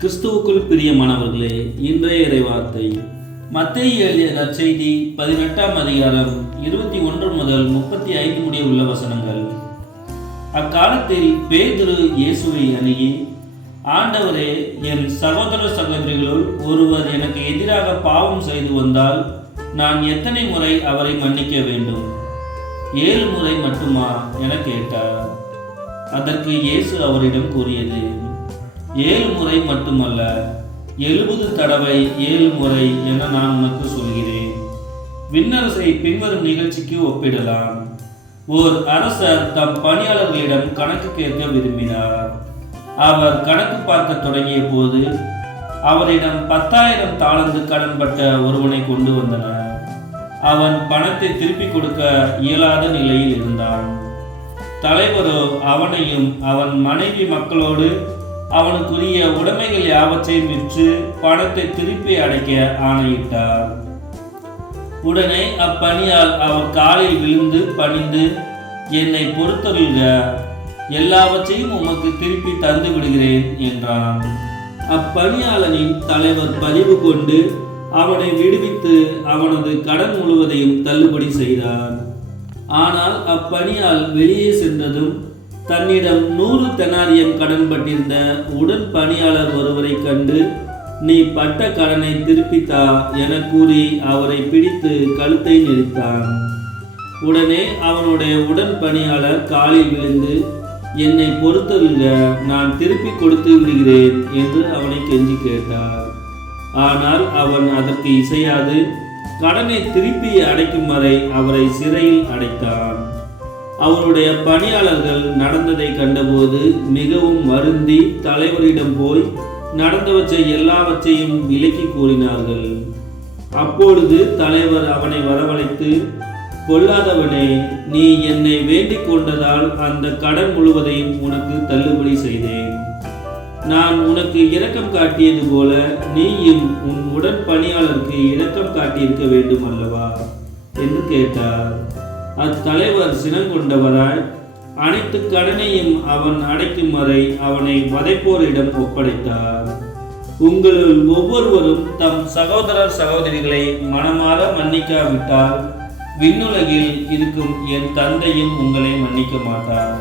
கிறிஸ்துவுக்குள் பிரியமானவர்களே, இன்றைய இறைவார்த்தை மத்தேயு எழுதிய நற்செய்தி 18ஆம் அதிகாரம் 21 முதல் 35 முடிய உள்ள வசனங்கள். அக்காலத்தில் பேதுரு இயேசுவை அணுகி, ஆண்டவரே, என் சகோதர சகோதரிகளுள் ஒருவர் எனக்கு எதிராக பாவம் செய்து வந்தால் நான் எத்தனை முறை அவரை மன்னிக்க வேண்டும்? 7 முறை மட்டுமா என கேட்டார். அதற்கு இயேசு அவரிடம் கூறியது, 7 முறை மட்டுமல்ல, 70 தடவை 7 முறை என நான் உனக்கு சொல்கிறேன். விண்ணரசை பின்வரும் நிகழ்ச்சிக்கு ஒப்பிடலாம். ஓர் அரசர் தம் பணியாளர்களிடம் கணக்கு கேட்க விரும்பினார். அவர் கணக்கு பார்க்க தொடங்கிய போது அவரிடம் 10,000 தாலந்து கடன்பட்ட ஒருவனை கொண்டு வந்தனர். அவன் பணத்தை திருப்பிக் கொடுக்க இயலாத நிலையில் இருந்தான். தலைவரோ அவனையும் அவன் மனைவி மக்களோடு அவனுக்குரிய உடைமைகள் யாவற்றையும் விற்று பணத்தை திருப்பி அடைக்க ஆணையிட்டார். உடனே அப்பணியால் அவர் காலில் விழுந்து பணிந்து, என்னை பொறுத்தருள்க, எல்லாவற்றையும் உமக்கு திருப்பி தந்து விடுகிறேன் என்றான். அப்பணியாளனின் தலைவர் பரிவு கொண்டு அவனை விடுவித்து அவனது கடன் முழுவதையும் தள்ளுபடி செய்தார். ஆனால் அப்பணியால் வெளியே சென்றதும் தன்னிடம் 100 தெனாரியம் கடன் பட்டிருந்த உடன் பணியாளர் ஒருவரை கண்டு, நீ பட்ட கடனை திருப்பித்தா என கூறி அவரை பிடித்து கழுத்தை நெரித்தான். உடனே அவனுடைய உடன் பணியாளர் காலில் விழுந்து, என்னை பொறுத்தருள்க, நான் திருப்பி கொடுத்து விடுகிறேன் என்று அவனை கெஞ்சி கேட்டார். ஆனால் அவன் அதற்கு இசையாது கடனை திருப்பி அடைக்கும் வரை அவரை சிறையில் அடைத்தான். அவருடைய பணியாளர்கள் நடந்ததை கண்டபோது மிகவும் வருந்தி தலைவரிடம் போய் நடந்தவற்றை எல்லாவற்றையும் விலக்கி கூறினார்கள். அப்பொழுது தலைவர் அவனை வரவழைத்து, பொல்லாதவனே, நீ என்னை வேண்டிக் கொண்டதால் அந்த கடன் முழுவதையும் உனக்கு தள்ளுபடி செய்தேன். நான் உனக்கு இரக்கம் காட்டியது போல நீயும் உன் உடன் பணியாளருக்கு இரக்கம் காட்டியிருக்க வேண்டும் அல்லவா என்று கேட்டார். அத்தலைவர் சினங்கொண்டவராய் அனைத்து கடனையும் அவன் அடைக்கும் வரை அவனை வதைப்போரிடம் ஒப்படைத்தார். உங்களுள் ஒவ்வொருவரும் தம் சகோதரர் சகோதரிகளை மனமாற மன்னிக்காவிட்டால் விண்ணுலகில் இருக்கும் என் தந்தையும் உங்களை மன்னிக்க மாட்டார்.